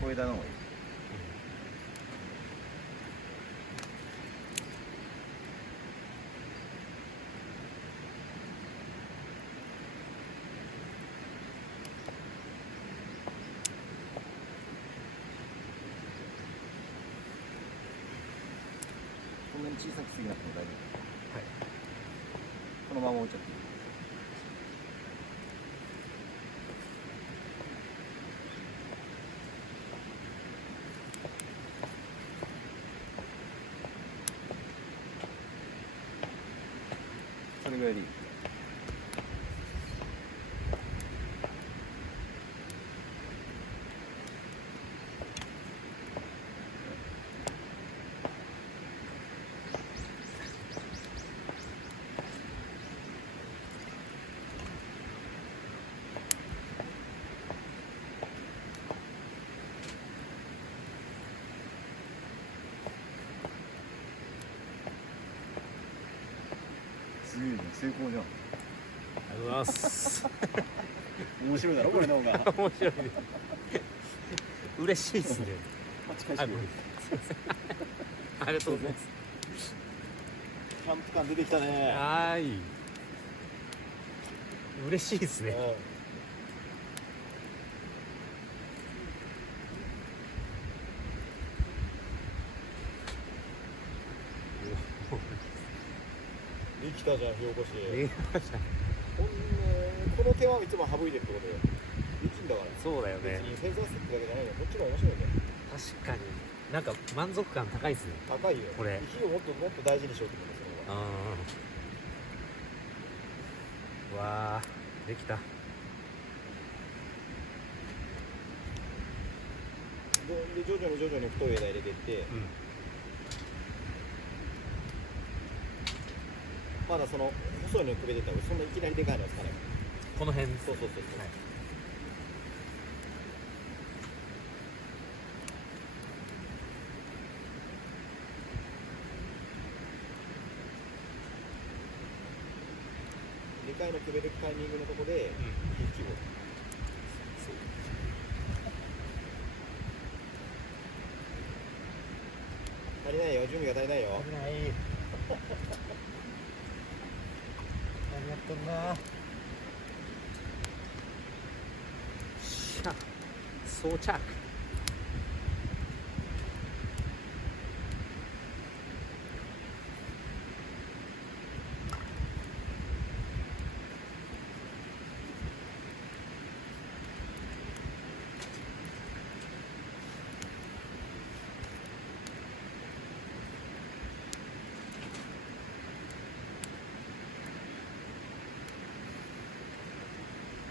小枝の方がいい。こんなに小さくすぎなくても大丈夫。はい。このまま置いちゃっていい。それぐらいでいい。すげえじゃん、成功じゃん。ありがとうございます面白いだろこれの方が。面白いです嬉しいですねパチ返してくれる。ありがとうございますキャンプ感出てきたね。はーい嬉しいですねできたじゃん、火起こし。できましたこの手はいつも省いてるってことよ。できんだから。そうだよね別にセンサースティックだけじゃないよ。こっちも面白いんだよ。確かになんか満足感高いですね高いよ。これ火をもっともっと大事にしようと思うんですよ。わーできたで徐々に徐々に太い枝入れていって、まだその細いのにくべてたらそんないきなりでかいのはつかない。この辺そうそうそうそう。はいでかいのくべるタイミングのとこで、火を足りないよ、準備が足りないよ。危ない何やってんなしゃ装着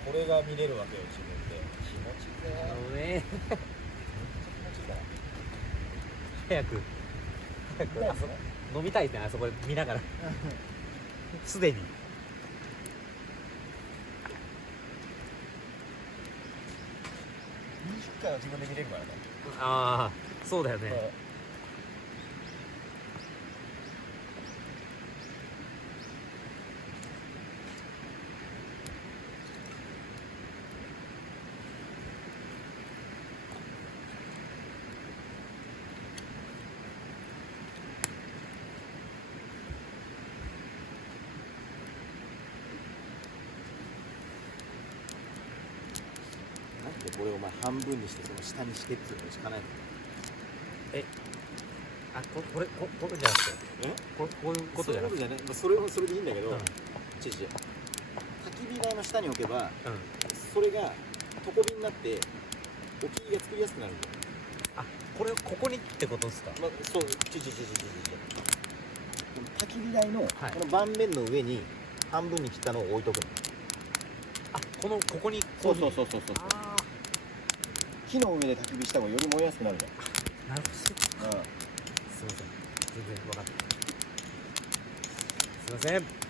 これが見れるわけよ、自分で。気持ちいいぜ。ね気持ちいいから。早くあそ飲みたいですねあそこで見ながらすでに20回は自分で見れるからね。ああそうだよねなんでこれお前半分にしてその下にしてっていうのしかないの？あこれじゃなくてこういうことじゃなくてそういうことじゃない。まあそれはそれでいいんだけど、うん違う違う。焚き火台の下に置けば、うんそれが床火になっておき火が作りやすくなるんだよ。あこれをここにってことですかまあ、そう、この焚き火台の、はいこの盤面の上に半分に切ったのを置いとくの。あここにそうそうそうそう。あ木の上で焚き火した方がより燃えやすくなるじゃん。あなるほどうん。すいません全然分かったすいません